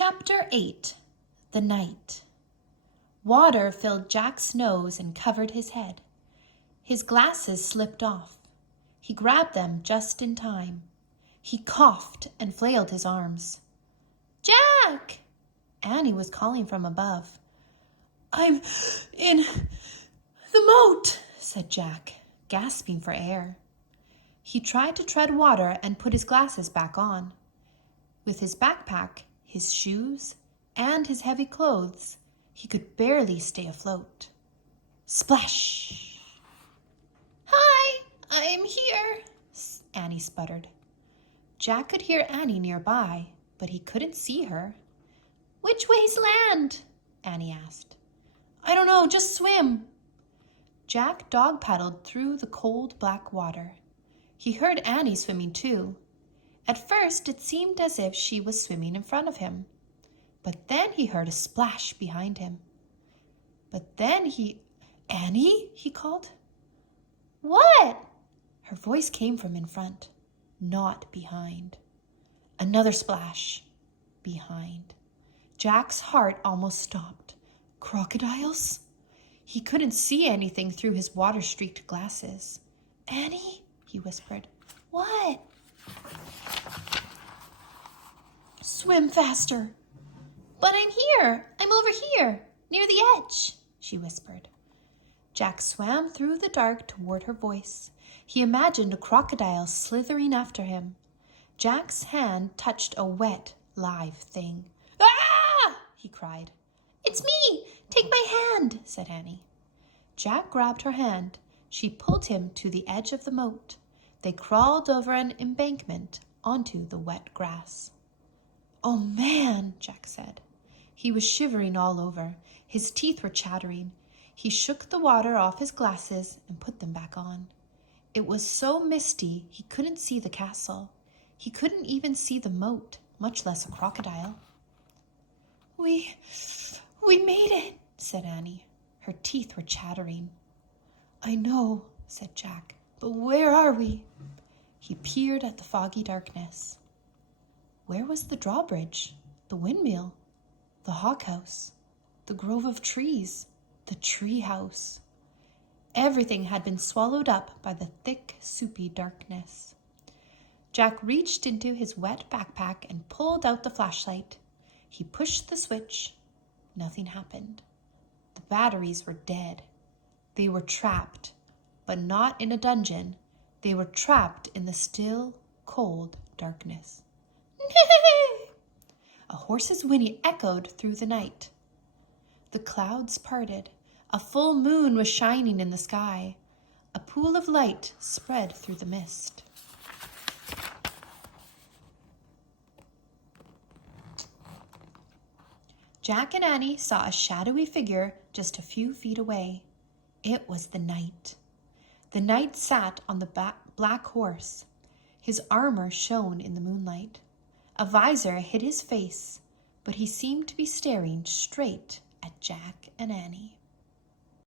Chapter 8. The Night. Water filled Jack's nose and covered his head. His glasses slipped off. He grabbed them just in time. He coughed and flailed his arms. "Jack!" Annie was calling from above. "I'm in the moat," said Jack, gasping for air. He tried to tread water and put his glasses back on. With his backpack, his shoes, and his heavy clothes, he could barely stay afloat. Splash! "Hi, I'm here," Annie sputtered. Jack could hear Annie nearby, but he couldn't see her. "Which way's land?" Annie asked. "I don't know, just swim." Jack dog-paddled through the cold black water. He heard Annie swimming too. At first it seemed as if she was swimming in front of him, but then he heard a splash behind him. "Annie," he called. "What?" Her voice came from in front, not behind. Another splash, behind. Jack's heart almost stopped. Crocodiles? He couldn't see anything through his water-streaked glasses. "Annie," he whispered. "What?" "Swim faster." "But I'm here. I'm over here, near the edge," she whispered. Jack swam through the dark toward her voice. He imagined a crocodile slithering after him. Jack's hand touched a wet, live thing. "Ah!" he cried. "It's me! Take my hand," said Annie. Jack grabbed her hand. She pulled him to the edge of the moat. They crawled over an embankment onto the wet grass. "Oh, man," Jack said. He was shivering all over. His teeth were chattering. He shook the water off his glasses and put them back on. It was so misty he couldn't see the castle. He couldn't even see the moat, much less a crocodile. We made it," said Annie. Her teeth were chattering. "I know," said Jack, "but where are we?" He peered at the foggy darkness. Where was the drawbridge, the windmill, the hog house, the grove of trees, the tree house? Everything had been swallowed up by the thick, soupy darkness. Jack reached into his wet backpack and pulled out the flashlight. He pushed the switch. Nothing happened. The batteries were dead. They were trapped, but not in a dungeon. They were trapped in the still, cold darkness. A horse's whinny echoed through the night. The clouds parted. A full moon was shining in the sky. A pool of light spread through the mist. Jack and Annie saw a shadowy figure just a few feet away. It was the knight. The knight sat on the black horse. His armor shone in the moonlight. A visor hid his face, but he seemed to be staring straight at Jack and Annie.